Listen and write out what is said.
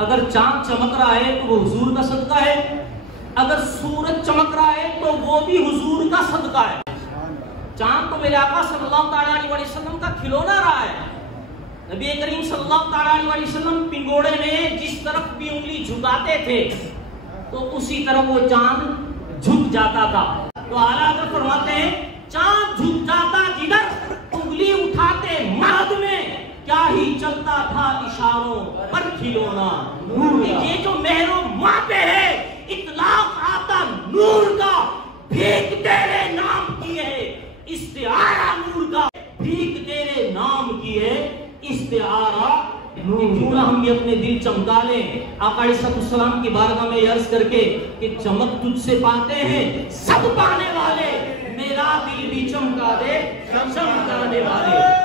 अगर चांद चमक रहा है तो वो हुजूर का सदका है, अगर सूरज चमक रहा है तो वो भी हुजूर का सदका है। चांद तो मेरे आका सल्लल्लाहु अलैहि वसल्लम का खिलौना रहा है। नबी करीम सल्लल्लाहु अलैहि वसल्लम पिंगोड़े में जिस तरफ भी उंगली झुकाते थे तो उसी तरफ वो चांद झुक जाता था। तो आला हज़रत फरमाते हैं चांद झुक जाता जिधर, उंगली उठाते महद में क्या ही चलता था इशारों पर खिलौना। ये जो मेहरो माँ पे है इतलाक आता नूर का, भीख तेरे नाम की है इस्तिआरा नूर का, भीख तेरे नाम की है इस्तिआरा नूर। क्यों ना हम ये अपने दिल चमका लें आका अलैहिस्सलाम की बारगाह में अर्ज करके कि चमक तुझसे पाते हैं सब पाने वाले, मेरा दिल भी चमका दे चमकाने वाले।